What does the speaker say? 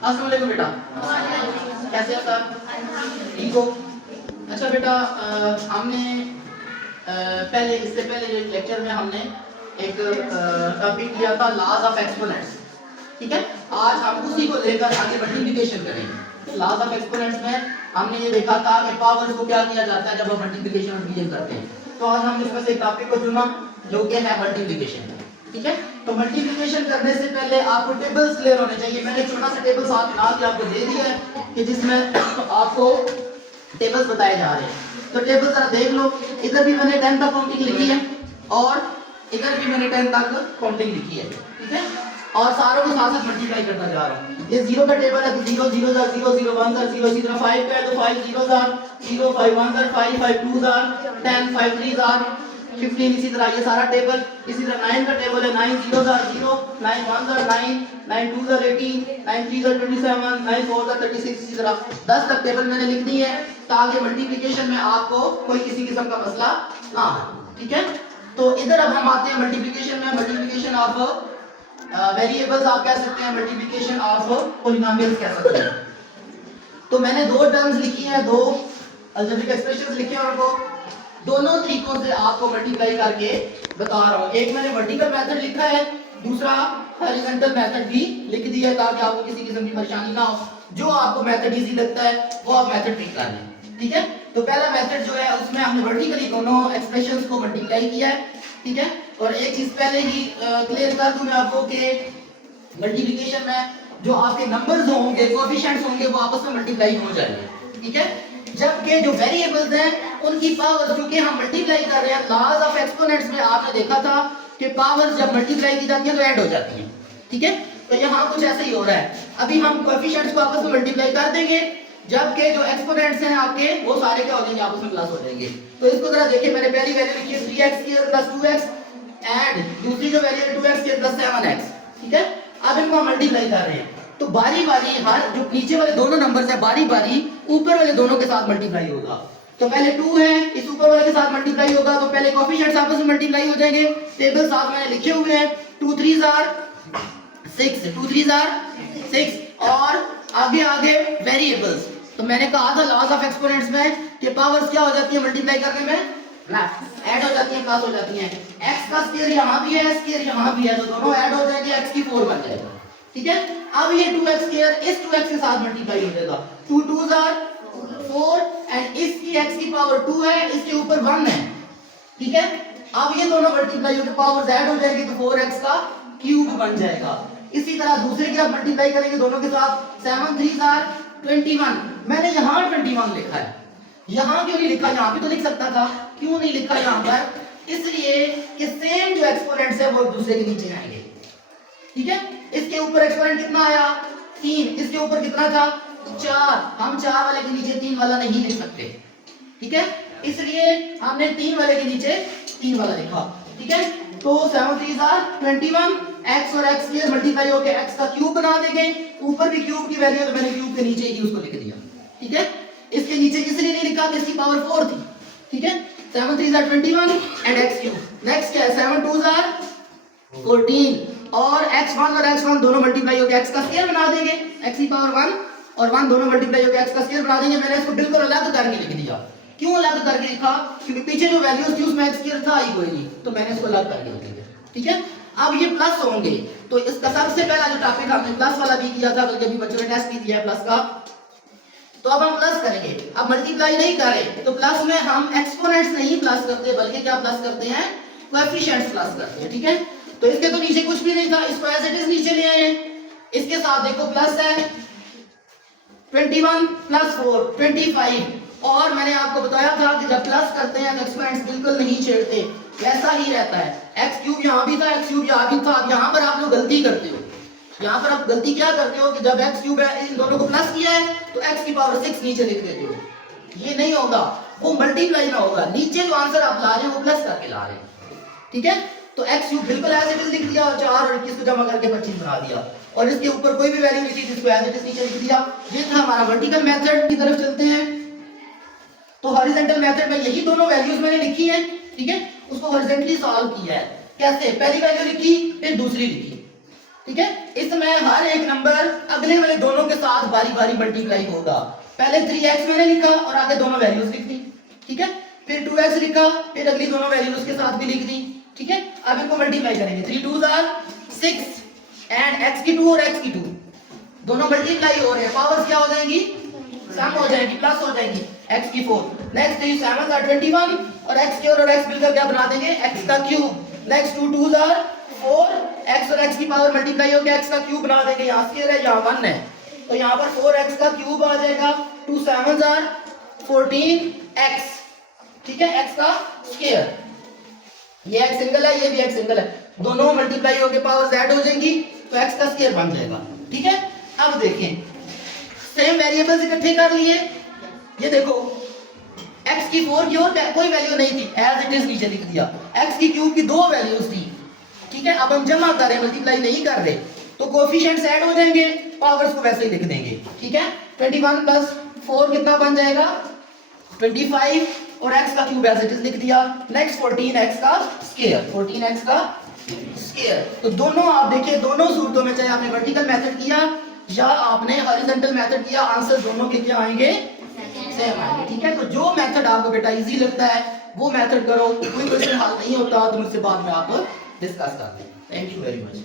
अस्सलाम वालेकुम बेटा, कैसे हो सर? ठीक हो? अच्छा बेटा, हमने इससे पहले जो लेक्चर में हमने एक टॉपिक लिया था लॉज ऑफ एक्सपोनेंट्स। ठीक है, आज हम उसी को लेकर आगे मल्टीप्लिकेशन करेंगे। लॉज ऑफ एक्सपोनेंट्स में हमने ये देखा था कि पावर्स को क्या किया जाता है जब हम मल्टीप्लिकेशन और डिवीजन करते हैं। तो आज हम इसमें से एक टॉपिक को चुना जो कि है मल्टीप्लिकेशन। ठीक है, तो मल्टीप्लिकेशन करने से पहले आपको टेबल्स क्लियर होने चाहिए। मैंने छोटा सा टेबल साथ बना के आपको दे दिया है कि जिसमें आपको टेबल्स बताए जा रहे हैं। तो टेबल जरा देख लो, इधर भी मैंने 10 तक काउंटिंग लिखी है और इधर भी मैंने 10 तक काउंटिंग लिखी है। ठीक है, और सारों को साथ साथ मल्टीप्लाई करता जा रहा हूं। ये जीरो का टेबल है, 0 0 0 0 0 1 0 इसी तरह 5 का है तो 5 0 0 5 1 5 5 2 10 5 3 15, इसी तरह ये सारा टेबल। इसी तरह 9 का टेबल है, 9 0 0 9 1 9 9 2 18 9 3 27 9 4 36। इसी तरह 10 तक टेबल मैंने लिख दी है ताकि मल्टीप्लिकेशन में आपको कोई किसी किस्म का मसला ना हो। ठीक है, तो इधर अब हम आते हैं मल्टीप्लिकेशन में। मल्टीप्लिकेशन ऑफ वेरिएबल्स आप कह सकते हैं, मल्टीप्लिकेशन ऑफ पॉलिनोमियल्स कह सकते हैं। तो मैंने दो टर्म्स लिखी हैं, दो अलजेब्रिक एक्सप्रेशंस लिखे हैं और वो दोनों तरीकों से आपको मल्टीप्लाई करके बता रहा हूं। एक मैंने वर्टिकल मेथड लिखा है, दूसरा हॉरिजॉन्टल मेथड भी लिख दिया है ताकि आपको किसी किस्म की परेशानी ना हो। जो आपको मेथड इजी लगता है वो आप मेथड पिक कर लें। ठीक है, तो पहला मेथड जो है उसमें हमने वर्टिकली दोनों एक्सप्रेशंस को मल्टीप्लाई किया है। ठीक है, और एक चीज पहले ही क्लियर कर दूं मैं आपको कि मल्टीप्लिकेशन में जो आपके नंबर्स होंगे, कोएफिशिएंट्स होंगे, वो आपस में मल्टीप्लाई हो जाएंगे। ठीक है, जबकि जो वेरिएबल्स हैं उनकी पावर, क्योंकि हम मल्टीप्लाई कर रहे हैं, लॉज ऑफ एक्सपोनेंट्स में आपने देखा था कि पावर्स जब मल्टीप्लाई की जाती है तो ऐड हो जाती हैं। ठीक है, तो यहाँ कुछ ऐसा ही हो रहा है। अभी हम कोएफिशिएंट्स को आपस में मल्टीप्लाई कर देंगे, जबकि जो एक्सपोनेंट्स हैं आपके वो सारे क्या हो जाएंगे, आपस में प्लस हो जाएंगे। तो इसको जरा देखिए, मैंने पहली वैल्यू लिखी है 3x² + 2x एंड दूसरी जो वैल्यू है 2x² + 7x। ठीक है, अब इनको हम मल्टीप्लाई कर रहे हैं तो बारी बारी हर जो नीचे वाले दोनों नंबर्स हैं बारी बारी ऊपर वाले दोनों के साथ मल्टीप्लाई होगा। तो पहले 2 है, इस ऊपर वाले के साथ मल्टीप्लाई होगा, तो पहले कोएफिशिएंट्स आपस में मल्टीप्लाई हो जाएंगे। टेबल साथ मैंने लिखे हुए हैं, 2 3 6 2 3 6 और आगे आगे वेरिएबल्स। तो मैंने कहा था लॉज ऑफ एक्सपोनेंट्स में कि पावर्स क्या हो जाती है मल्टीप्लाई करने में, ऐड हो जाती है, प्लस हो जाती है। x का स्क्वायर यहां भी है, स्क्वायर यहां भी है, तो दोनों ऐड हो जाएंगे, x की 4 बन जाएगा। ठीक है, अब ये 2x² इस 2x के साथ मल्टीप्लाई हो जाएगा, 2 2 4 एंड इसकी x की पावर 2 है, इसके ऊपर 1 है। ठीक है, अब ये दोनों मल्टीप्लाई होकर पावर्स ऐड हो जाएगी तो 4x का क्यूब बन जाएगा। इसी तरह दूसरे की आप मल्टीप्लाई करेंगे दोनों के साथ, 7 3 21। मैंने यहां 21 लिखा है, यहां क्यों नहीं लिखा, यहां भी तो लिख सकता था, क्यों नहीं लिखा यहां पर? इसलिए कि सेम जो एक्सपोनेंट्स है वो एक दूसरे के नीचे आएंगे। ठीक है, इसके ऊपर एक्सपोनेंट कितना आया 3, इसके ऊपर कितना था 4, हम 4 वाले के नीचे 3 वाला नहीं लिख सकते। ठीक है, इसलिए हमने 3 वाले के नीचे 3 वाला लिखा। ठीक है, तो 7 3 21, x और x² मल्टीप्लाई होकर x का क्यूब बना देंगे, ऊपर भी क्यूब की वैल्यू तो मैंने क्यूब के नीचे ही उसको लिख दिया। ठीक है, इसके नीचे इसलिए नहीं लिखा कि इसकी पावर 4 थी। ठीक है, 7 3 21 एंड x³। नेक्स्ट क्या है, 7 2 14 और x1 और x1 दोनों मल्टीप्लाई होकर x का स्क्वायर बना देंगे, x की पावर 1 और 1 दोनों मल्टीप्लाई होकर x का स्क्वायर बना देंगे। मैंने इसको बिल्कुल अलग करके लिख दिया। क्यों अलग करके लिखा, क्योंकि पीछे जो वैल्यूज थी उसमें x² था ही कोई नहीं, तो मैंने इसको अलग करके लिख दिया। ठीक है, अब ये प्लस होंगे, तो इसका सबसे पहला जो टॉपिक हमने प्लस वाला भी किया था, बल्कि अभी बच्चों ने टेस्ट भी दिया है प्लस का। तो अब हम प्लस करेंगे, अब मल्टीप्लाई नहीं करें, तो प्लस में हम एक्सपोनेंट्स नहीं प्लस करते बल्कि क्या प्लस करते हैं, कोएफिशिएंट्स प्लस करते हैं। ठीक है, तो इसके तो नीचे कुछ भी नहीं था, इसको एज इट इज नीचे ले आए। इसके साथ देखो प्लस है 21 + 4 25, और मैंने आपको बताया था कि जब प्लस करते हैं तो एक्सपोनेंट्स बिल्कुल नहीं छेड़ते, वैसा ही रहता है। x³ यहां भी था, x³ यहां भी था। अब यहां पर आप लोग गलती करते हो, यहाँ पर आप गलती क्या करते हो कि जब x³ है इन दोनों को प्लस किया है तो x की पावर 6 नीचे लिख देते हो। ये नहीं होगा, वो मल्टीप्लाई ना होगा, नीचे जो आंसर आप ला रहे हो वो प्लस करके ला रहे हैं। ठीक है, तो x³ बिल्कुल एज इट इज लिख दिया और 4 और 21 को जमा करके 25 बना दिया, और इसके ऊपर कोई भी वैल्यू नहीं थी जिसको एज इट इज नीचे लिख दिया। ये था हमारा वर्टिकल मेथड की तरफ चलते हैं। तो हॉरिजॉन्टल मेथड में यही दोनों वैल्यूज मैंने लिखी है। ठीक है, उसको हॉरिजॉन्टली सॉल्व किया है। कैसे, पहली वैल्यू लिखी फिर दूसरी लिखी। ठीक है। इसमें हर एक नंबर अगले वाले दोनों के साथ बारी बारी मल्टीप्लाई होगा। पहले 3x मैंने लिखा और आगे दोनों वैल्यूज लिख दी, ठीक है। फिर 2x लिखा, फिर अगली दोनों वैल्यूज के साथ भी लिख दी, ठीक है। अब इनको मल्टीप्लाई करेंगे, 3 2s are 6 एंड x की 2 और x की 2 दोनों मल्टीप्लाई हो रहे हैं, पावर्स क्या हो जाएंगी, सम हो जाएगी, प्लस हो जाएगी, x की 4। नेक्स्ट 3 7s are 21 और x क्यूब और x मिलकर क्या बना देंगे, x का cube. Next 2 2s are 4, x और x की पावर मल्टीप्लाई होकर x का क्यूब बना देंगे, यहाँ स्क्वायर है यहाँ 1 है, तो यहाँ पर 4x का क्यूब आ जाएगा। 2 7s are 14x, ठीक है, x का स्क्वायर। ये x सिंगल है, ये भी x सिंगल है, दोनों मल्टीप्लाई होकर पावर z हो जाएंगी, तो x का स्क्वायर बन जाएगा, ठीक है। अब देखें, सेम वेरिएबल्स इकट्ठे कर लिए, ये देखो x की 4 की और कोई वैल्यू नहीं थी, एज इट इज नीचे लिख दिया। x की क्यूब की 2 वैल्यूज थी, ठीक है। अब हम जमा कर रहे हैं, मल्टीप्लाई नहीं कर रहे, तो कोएफिशिएंट्स ऐड हो जाएंगे, पावर्स को वैसे ही लिख देंगे, ठीक है। 21 प्लस 4 कितना बन जाएगा, 25 और x का क्यूब एज इट इज लिख दिया। नेक्स्ट 14x का स्क्वायर, 14x का स्क्वायर। तो दोनों आप देखिए, दोनों सूरतों में चाहे आपने वर्टिकल मेथड किया या आपने हॉरिजॉन्टल मेथड किया, आंसर दोनों के क्या आएंगे, सेम आएंगे, ठीक है। तो जो मेथड आपको बेटा इजी लगता है वो मेथड करो, कोई क्वेश्चन हल नहीं होता तो मुझसे बाद में आप डिस्कस कर लें। Thank you very much.